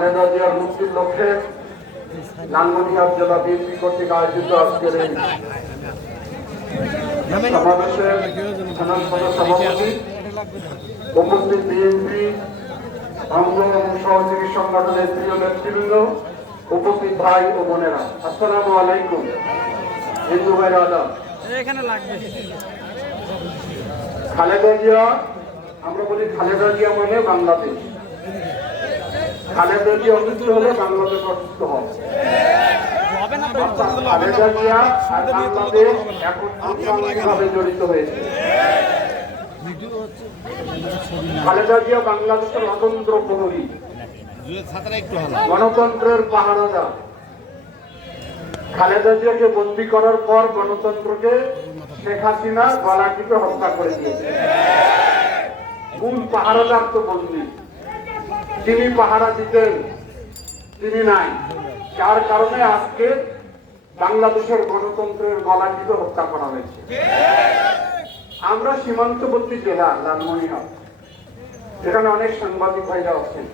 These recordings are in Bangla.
খালেদা জিয়ার মুক্তির লক্ষ্যে জেলা বিএনপি কর্তৃক আয়োজিত আজকের এই সমাবেশে সাধারণ সভাপতি উপস্থিত বিএনপি অঙ্গ এবং সহযোগী সংগঠনের প্রিয় নেতৃবৃন্দ উপস্থিত ভাই ও বোনেরা। আসসালামু আলাইকুম হিন্দু এখানে লাগবে। খালেদা জিয়া আমরা বলি খালেদা জিয়া মানে বাংলাদেশ। খালেদা জিয়া অসুস্থ হলে বাংলাদেশ অসুস্থ হবে হবে না তো অর্থাৎ খালেদা জিয়া আর বাংলাদেশ এখন আন্তরিকভাবে জড়িত হয়েছে। খালেদা জিয়া বাংলাদেশের অতন্ত্র প্রহরী। গণতন্ত্রের পাহারাদার। খালেদা জিয়াকে বন্দি করার পর গণতন্ত্রকে শেখ হাসিনা গলা টিপে হত্যা করে দিয়েছে। মূল পাহারাদার তো বন্দি? তিনি পাহারা দিতেন, তিনি নাই। যার কারণে আজকে বাংলাদেশের গণতন্ত্রের গলা টিপে হত্যা করা হয়েছে। আমরা সীমান্তবর্তী জেলা লালমনিরহাট, যেখানে অনেক সাংবাদিক ভাইরা আছেন।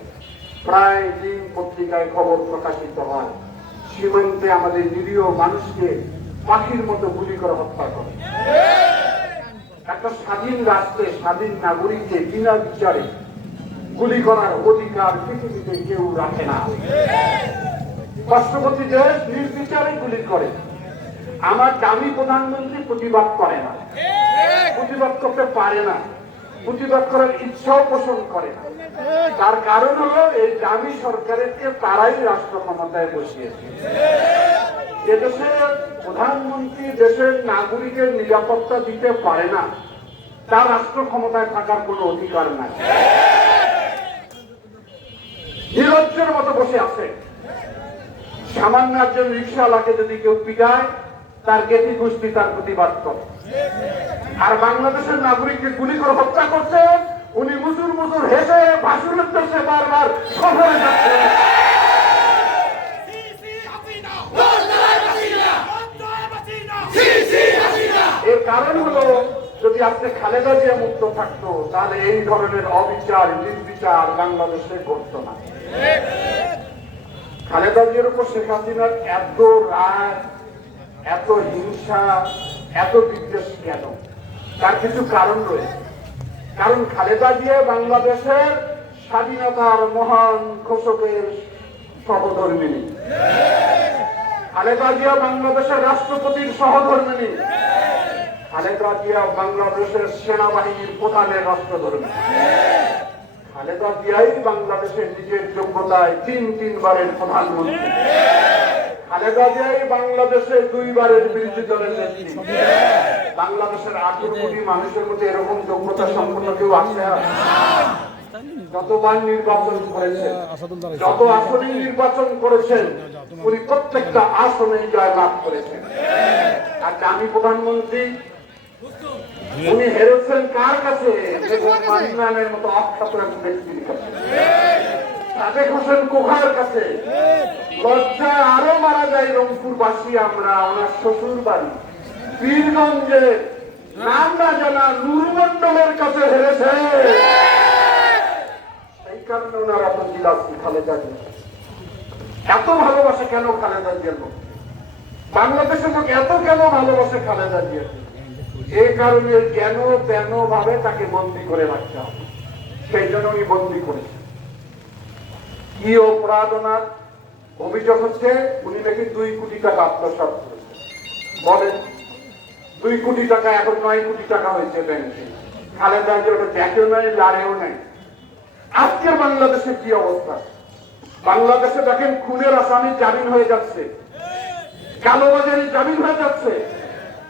প্রায় দিন পত্রিকায় খবর প্রকাশিত হয়, সীমান্তে আমাদের নিরীহ মানুষকে পাখির মতো গুলি করে হত্যা করে। একটা স্বাধীন রাষ্ট্রে স্বাধীন নাগরিককে বিনা বিচারে গুলি করার অধিকার পৃথিবীতে কেউ রাখে না। রাষ্ট্রপতি দেশ নির্বিচারে গুলি করে, আমার দামি প্রধানমন্ত্রী প্রতিবাদ করে না। প্রতিবাদ করতে পারে না। প্রতিবাদ করার ইচ্ছাও পোষণ করে না। তার কারণ হলো, এই দামি সরকারকে তারাই রাষ্ট্র ক্ষমতায় বসিয়েছে। এদেশের প্রধানমন্ত্রী দেশের নাগরিকের নিরাপত্তা দিতে পারে না। তার রাষ্ট্র ক্ষমতায় থাকার কোনো অধিকার নাই। নিরজ্জের মতো বসে আছে। সামান্য একজন রিক্সাওয়ালাকে যদি কেউ পিটায়, তার গেতি গোষ্ঠী তার প্রতিবাদ করে। আর বাংলাদেশের নাগরিককে গুলি করে হত্যা করছে, উনি মুজুর মুজুর হেসে, ভাসুর উদ্দেশ্যে বারবার সফরে যাচ্ছে এর কারণ হলো যদি আজকে খালেদা জিয়া মুক্ত থাকতো, তাহলে এই ধরনের অবিচার, নির্বিচার বাংলাদেশে ঘটতো না। খালেদা জিয়ার উপর শেখ হাসিনার এত রাগ, এত হিংসা, এত বিদ্বেষ কেন? তার কিছু কারণ রয়েছে। কারণ খালেদা জিয়া বাংলাদেশের স্বাধীনতার মহান ঘোষকের সহধর্মিনী। খালেদা জিয়া বাংলাদেশের রাষ্ট্রপতির সহধর্মিনী। খালেদা জিয়া বাংলাদেশের সেনাবাহিনীর প্রধানের রাষ্ট্রধর্মী খালেদা জিয়াই বাংলাদেশের নিজের যোগ্যতায় তিন তিনবারের প্রধানমন্ত্রী। খালেদা জিয়াই বাংলাদেশের দুইবারের বিরোধী দলের নেত্রী। বাংলাদেশের আঠারো কোটি মানুষের মধ্যে এরকম যোগ্যতা সম্পন্ন কেউ আছে যতবার নির্বাচন করেছেন, যত আসনে নির্বাচন করেছেন, উনি প্রত্যেকটা আসনে জয় লাভ করেছেন। আর আমি প্রধানমন্ত্রী উনি হেরেছেন কার কাছে? বেগম মতো অখ্যাত এক ব্যক্তির কাছে। সাদেক হোসেন কোখার কাছে। লজ্জায় আরও মারা যায় রংপুরবাসী আমরা ওনার শ্বশুর বাড়ি পীরগঞ্জে নাম না জানা নুরমন্ডলের কাছে হেরেছে। সেই কারণে ওনার এত জিলাসি খালেদা এত ভালোবাসে কেন খালেদা জিয়ার লোক বাংলাদেশের লোক এত কেন ভালোবাসে খালেদা জিয়াকে? এই কারণে কেন তেন ভাবে তাকে বন্দি করে রাখতে হবে? সেই জন্য উনি বন্দি করেছে। কি অভিযোগ হচ্ছে, উনি নাকি দুই কোটি টাকা আত্মসাৎ করেছে বলেন, দুই কোটি টাকা, এখন নয় কোটি টাকা হয়েছে ব্যাংকে। খালেদা যে ওটা দেখেও নাই নাই। আজকে বাংলাদেশের কি অবস্থা? বাংলাদেশে দেখেন, খুনের আসামি জামিন হয়ে যাচ্ছে। কালোবাজারি জামিন হয়ে যাচ্ছে।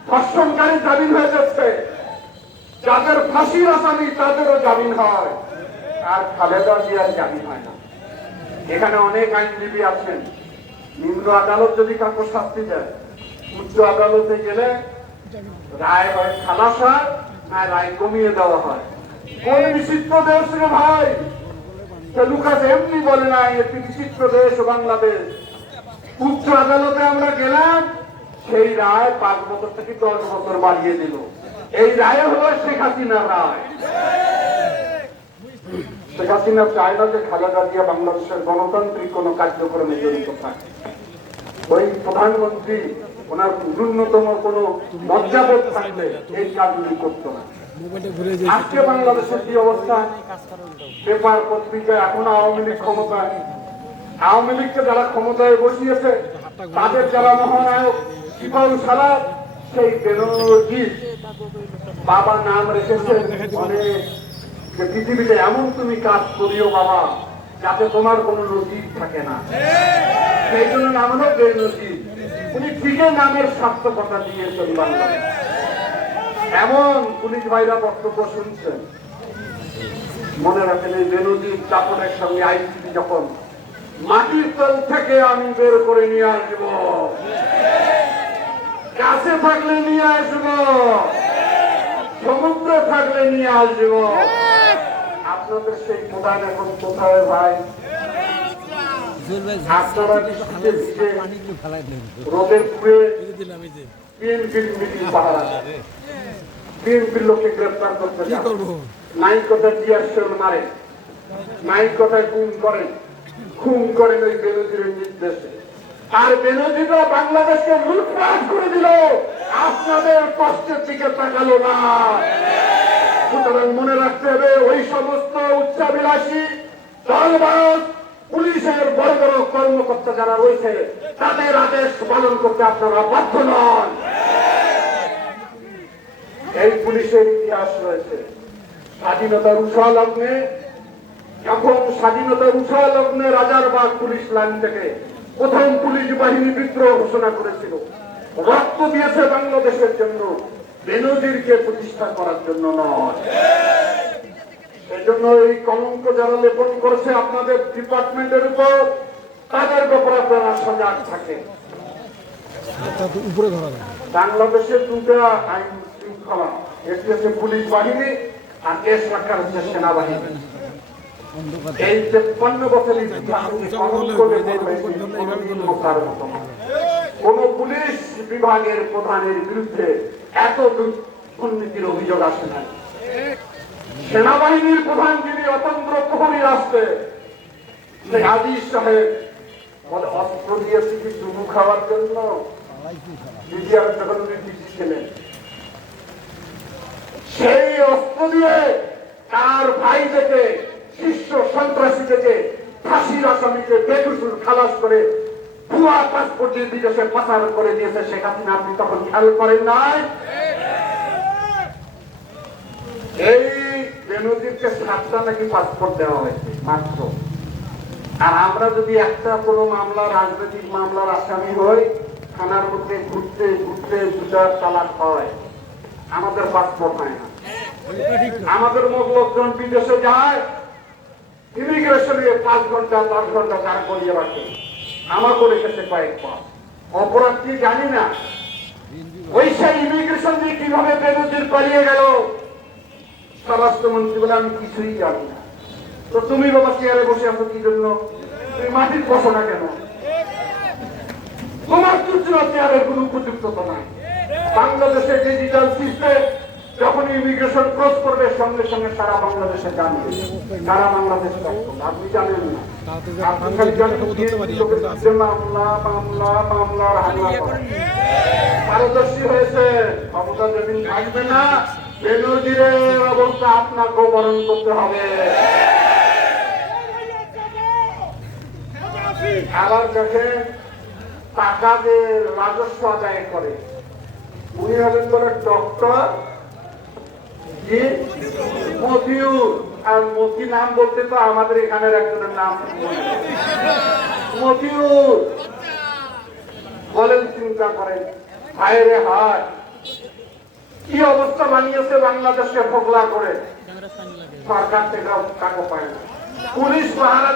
ধর্ষণকারী জামিন হয়ে যাচ্ছে যাদের ফাঁসির আসামি, তাদেরও জামিন হয়। আর খালেদা জিয়ার জামিন হয় না। এখানে অনেক আইনজীবী আছেন। নিম্ন আদালত যদি কাউকে শাস্তি দেয়, উচ্চ আদালতে গেলে রায় হয় খালাস হয় না রায় কমিয়ে দেওয়া হয়। কোন বিচিত্র দেশ রে ভাই? লুকাস এমনি বলে না একটি বিচিত্র দেশ বাংলাদেশ। উচ্চ আদালতে আমরা গেলাম সেই রায় পাঁচ বছর থেকে দশ বছর বাড়িয়ে দিল। এই রায় হলো শেখ হাসিনার রায়। শেখ হাসিনা চায় না যে খালেদা জিয়া বাংলাদেশের গণতান্ত্রিক কোনো কার্যক্রমে জড়িত থাকে। ওই প্রধানমন্ত্রী, ওনার ন্যূনতম কোনো মর্যাদা থাকলে এই কাজগুলি করতো না। আজকে বাংলাদেশের কি অবস্থা? পেপার পত্রিকায় এখন আওয়ামী লীগ ক্ষমতায়। আওয়ামী লীগকে যারা ক্ষমতায় বসিয়েছে, তাদের যারা মহানায়ক সিপাহী সারা সেই বেনজির বাবা নাম রেখেছেন অনেক পৃথিবীতে এমন তুমি কাজ করিও বাবা, যাতে তোমার কোনো নজির থাকে না। সেই জন্য নাম হলো বেনজির। উনি ঠিকই নামের সার্থকতা দিয়েছেন বাংলাদেশ এমন পুলিশ ভাইরা বক্তব্য শুনছেন। মনে রাখেন এই বেনজির চাপনের সঙ্গে আইসিটি যখন, মাটির তল থেকে আমি বের করে নিয়ে আসব। কাছে থাকলে নিয়ে আসব। সমুদ্র থাকলে নিয়ে আসব। আপনাদের সেই প্রধান এখন কোথায় ভাই? আপনারা শীতে ভিজে রোদের পুড়ে বিএনপির মিটিং পাহারা বিএনপির লোককে গ্রেফতার করতে নাই কথা জিয়ার সেল মারে। নাই কথায় খুন করেন। খুন করেন ওই নির্দেশে। আর বেনজিরা বাংলাদেশকে লুটপাট করে দিল। আপনাদের কষ্টের দিকে তাকালো না। সুতরাং মনে রাখতে হবে, ওই সমস্ত উচ্চাবিলাসী দলবাস পুলিশের বড় বড় কর্মকর্তা যারা রয়েছে, তাদের আদেশ পালন করতে আপনারা বাধ্য নন। এই পুলিশের ইতিহাস রয়েছে। স্বাধীনতার উষা লগ্নে, যখন স্বাধীনতার উষা লগ্নে রাজারবাগ পুলিশ লাইন থেকে প্রথম পুলিশ বাহিনী বিদ্রোহ ঘোষণা করেছিল। রক্ত দিয়েছে বাংলাদেশের জন্য। বেনজিরকে প্রতিষ্ঠা করার জন্য নয়। সেজন্য এই কলঙ্ক যারা লেপন করেছে আপনাদের ডিপার্টমেন্টের উপর, তাদের ব্যাপারে আপনারা সজাগ থাকেন। বাংলাদেশের দুটা আইন শৃঙ্খলা একটি হচ্ছে পুলিশ বাহিনী আর দেশ রক্ষার হচ্ছে সেনাবাহিনী। এই তেপ্পান্ন। কোন পুলিশ বিভাগের প্রধানের বিরুদ্ধে এত দুর্নীতির অভিযোগ আসে না সেনাবাহিনীর প্রধান যিনি অতন্ত্র প্রহরী আসছে সেই আজিজ সাহেব বলে অস্ত্র দিয়েছি কি খাওয়ার জন্য বিডিআর যখন ছিলেন সেই অস্ত্র দিয়ে তার ভাই থেকে সন্ত্রাসী থেকে ফাঁসির আসামিকে খালাস করে ভুয়া বিদেশে করে দিয়েছে শেখ হাসিনা। আপনি তখন খেয়াল করেন নাই? এই সাতটা নাকি পাসপোর্ট দেওয়া হয়েছে, মাত্র। আর আমরা যদি একটা কোনো মামলা, রাজনৈতিক মামলার আসামি হই, থানার মধ্যে ঘুরতে ঘুরতে দুটা তালাক হয়। আমাদের পাসপোর্ট হয় না। আমাদের মতো লোকজন বিদেশে যায় ইমিগ্রেশনে পাঁচ ঘণ্টা, দশ ঘণ্টা তার করিয়ে রাখে। আমাকে রেখেছে কয়েকবার অপরাধ কি জানি না। ওই সেই ইমিগ্রেশন দিয়ে কীভাবে পালিয়ে গেল, স্বরাষ্ট্রমন্ত্রী বলে আমি কিছুই জানি না। তো তুমি বাবা চেয়ারে বসে আছো কি জন্য? তুমি মাটির বসো না কেন? তোমার তুচ্ছ চেয়ারের কোনো উপযুক্ততা নাই। বাংলাদেশে ডিজিটাল সিস্টেম যখন ইমিগ্রেশন ক্রস করবে সঙ্গে সঙ্গে সারা বাংলাদেশে জানবে। সারা বাংলাদেশ আপনি জানেন না। আপনি খালি জানেন বিএনপি লোকের বিরুদ্ধে মামলা মামলা মামলার হামলা পারদর্শী হয়েছে। ক্ষমতা যেদিন থাকবে না বেনজিরের অবস্থা আপনাকেও বরণ করতে হবে। আবার দেখেন টাকা যে রাজস্ব আদায় করে। উনি হলেন বলে ডক্টর আর মতি নাম বলতে তো আমাদের এখানের একজনের নাম। মতিউর বলেন চিন্তা করেন। হায় কি অবস্থা বানিয়েছে বাংলাদেশকে ফোকলা করে। সরকার থেকে পুলিশ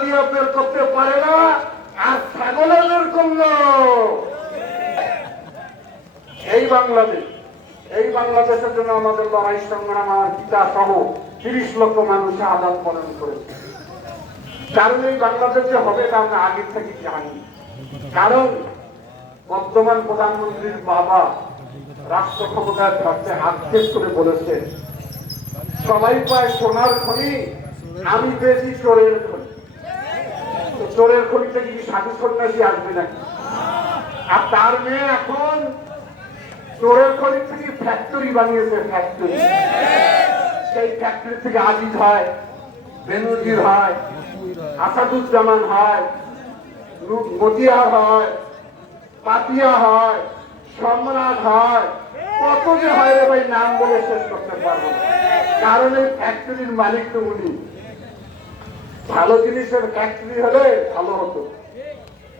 দিয়ে বের করতে পারে না। আর ছাগলের বের করল। এই বাংলাদেশ। এই বাংলাদেশের জন্য আমাদের লড়াই সংগ্রাম আমার পিতা সহ তিরিশ লক্ষ মানুষ আদান পালন করেছে। কারণ এই বাংলাদেশ যে হবে তা আমরা আগের থেকে জানি। কারণ বর্তমান প্রধানমন্ত্রীর বাবা রাষ্ট্র ক্ষমতায় থাকতে আক্ষেপ করে বলেছে, সবাই পায় সোনার খনি, আমি পেয়েছি চোরের খনি। চোরের খনি থেকে কি সাধু সন্ন্যাসী আসবে নাকি? আর তার মেয়ে এখন চোরের খনি থেকে ফ্যাক্টরি বানিয়েছে ফ্যাক্টরি সেই ফ্যাক্টরি থেকে আজিজ হয়, বেনজির হয়, আসাদুজ্জামান হয় মতিয়ার হয়, পাতিয়া হয়, সম্রাট হয়। কত যে হয় রে ভাই, নাম বলে শেষ করতে পারব কারণ এই ফ্যাক্টরির মালিক তো উনি। ভালো জিনিসের ফ্যাক্টরি হলে ভালো হতো।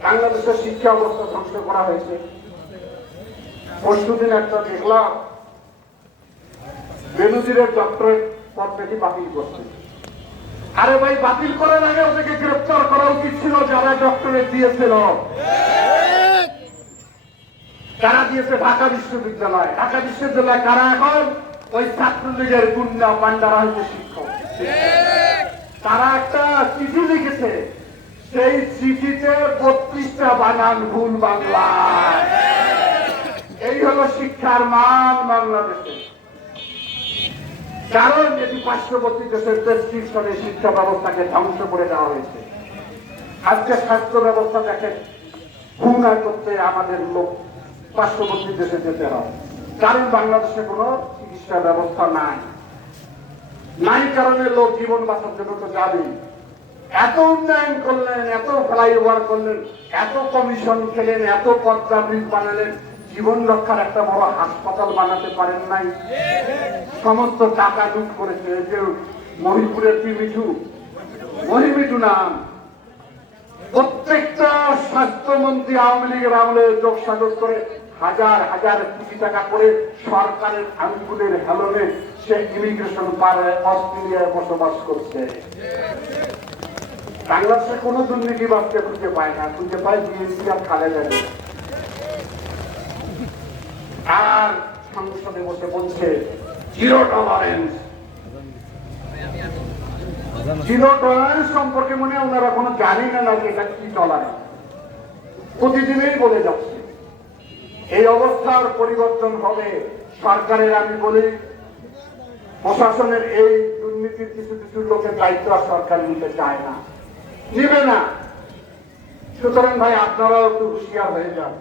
বাংলাদেশের শিক্ষা অবস্থা ধ্বংস করা হয়েছে। পরশুদিন একটা দেখলাম। বেনজিরের ডক্টরেট পদটি বাতিল করছে। আরে ভাই, বাতিল করার আগে ওদেরকে গ্রেপ্তার করা উচিত ছিল, যারা ডক্টরেট দিয়েছিল। কারা দিয়েছে? ঢাকা বিশ্ববিদ্যালয়। ঢাকা বিশ্ববিদ্যালয় কারা এখন? ওই ছাত্রলীগের গুন্ডা পান্ডারা হচ্ছে শিক্ষক। তারা একটা চিঠি লিখেছে, সেই চিঠিতে বত্রিশটা বানান ভুল বাংলায় এই হলো শিক্ষার মান বাংলাদেশে। কারণ এটি পার্শ্ববর্তী দেশের প্রেসক্রিপশনে শিক্ষা ব্যবস্থাকে ধ্বংস করে দেওয়া হয়েছে। আজকে স্বাস্থ্য ব্যবস্থা দেখেন খুনা করতে আমাদের লোক পার্শ্ববর্তী দেশে যেতে হয়। কারণ বাংলাদেশে কোনো চিকিৎসা ব্যবস্থা নাই। নাই কারণে লোক জীবন বাঁচার জন্য তো যাবেই। এত উন্নয়ন করলেন, এত ফ্লাইওভার করলেন, এত কমিশন খেলেন, এত পদ্মা ব্রিজ বানালেন জীবন রক্ষার একটা বড় হাসপাতাল বানাতে পারেন নাই। সমস্ত টাকা লুট করেছে যে মহিপুরের মিঠু মহিমিঠু নাম। প্রত্যেকটা স্বাস্থ্যমন্ত্রী আওয়ামী লীগের আমলে যোগ সাজস করে হাজার হাজার কোটি টাকা করে সরকারের আঙ্গুলের হেলনে সে ইমিগ্রেশন পারে অস্ট্রেলিয়ায় বসবাস করছে। বাংলাদেশে কোনো দুর্নীতিবাদকে খুঁজে পায় না। খুঁজে পায় বিএনপি আর খালেদা। আর সংসদে বসে বলছে জিরো টলারেন্স জিরো টলারেন্স সম্পর্কে মনে ওনারা কোনো না নাকি এটা কি টলারেন্স প্রতিদিনই বলে যাচ্ছে, এই অবস্থার পরিবর্তন হবে। সরকারের আমি বলি, প্রশাসনের এই দুর্নীতির কিছু কিছু লোকের দায়িত্ব আর সরকার নিতে চায় না। নিবে না। সুতরাং ভাই, আপনারাও একটু হুঁশিয়ার হয়ে যান।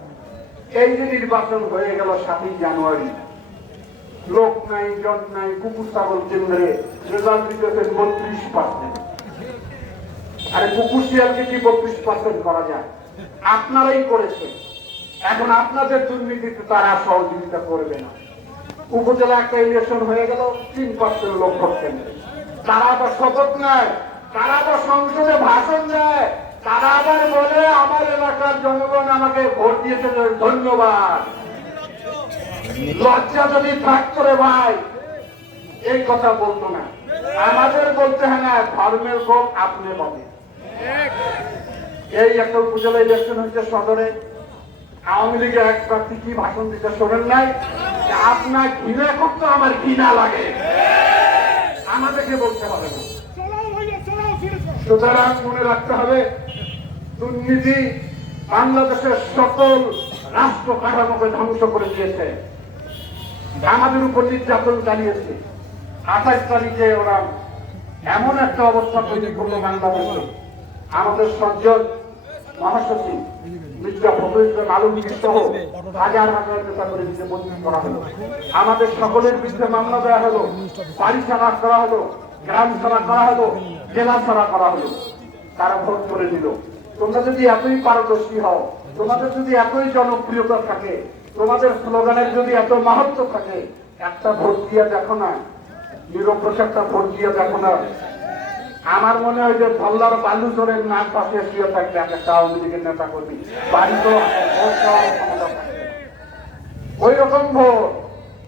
এই যে নির্বাচন হয়ে গেল সাতই জানুয়ারি। লোক নাই জন নাই, কুকুর, ছাগল কেন্দ্রে রেজাল্ট দিতেছেন বত্রিশ পার্সেন্ট আরে কুকুর শিয়ালকে কি বত্রিশ পার্সেন্ট করা যায়? আপনারাই করেছেন। এখন আপনাদের দুর্নীতিতে তারা সহযোগিতা করবে না। উপজেলা একটা ইলেকশন হয়ে গেল, তিন পার্সেন্ট লোক ভোট কেন্দ্রে। তারা আবার শপথ নেয়, তারা আবার সংসদে ভাষণ দেয়। তারা আবার বলে, আমার এলাকার জনগণ আমাকে ভোট দিয়েছে ধন্যবাদ। লজ্জা যদি থাকতো রে ভাই, এই কথা বলতো না। আমাদের বলতে হয় না, ধর্মের ভোট আপনি পাবেন। এই একটা উপজেলা ইলেকশন হচ্ছে সদরে। আওয়ামী লীগের এক প্রার্থী কি ভাষণ দিতে শোনেন নাই? আপনার ঘৃণা করতে আমার ঘৃণা লাগে। আমাদেরকে বলতে হবে। সুতরাং মনে রাখতে হবে দুর্নীতি বাংলাদেশের সকল রাষ্ট্র কাঠামোকে ধ্বংস করে দিয়েছে। আমাদের উপর নির্যাতন চালিয়েছে। আঠাশ তারিখে ওরা এমন একটা অবস্থা তৈরি করল বাংলাদেশে। আমাদের সজ্জন মহাসচিব মির্জা ফখরুল আলমগীর সহ হাজার হাজার নেতা করে দিতে বন্দী করা হলো। আমাদের সকলের বিরুদ্ধে মামলা দেওয়া হলো, বাড়ি ছাড়া করা হলো, গ্রাম ছাড়া করা হলো, জেলা ছাড়া করা হলো। তারা ভোট করে দিল। তোমরা যদি এতই পারদর্শী হও, তোমাদের যদি এতই জনপ্রিয়তা থাকে, তোমাদের স্লোগানের যদি এত মাহাত্ম থাকে, একটা ভোট দিয়ে দেখো না, নিরপেক্ষ একটা ভোট দিয়ে দেখো না। আমার মনে হয় যে ধল্লার বালু চোরের নাক পাশে শুয়ে থাকবে এক একটা আওয়ামী লীগের নেতা কর্মী বাড়ি তো ভোট দেওয়ার ক্ষমতা থাকবে না। ওই রকম ভোট,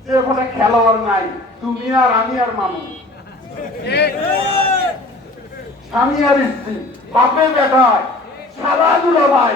যে ওখানে খেলোয়াড় নাই, তুমি আর আমি আর মানুষ স্বামী আর স্ত্রী বাপে বেটায়। সারা ভাই।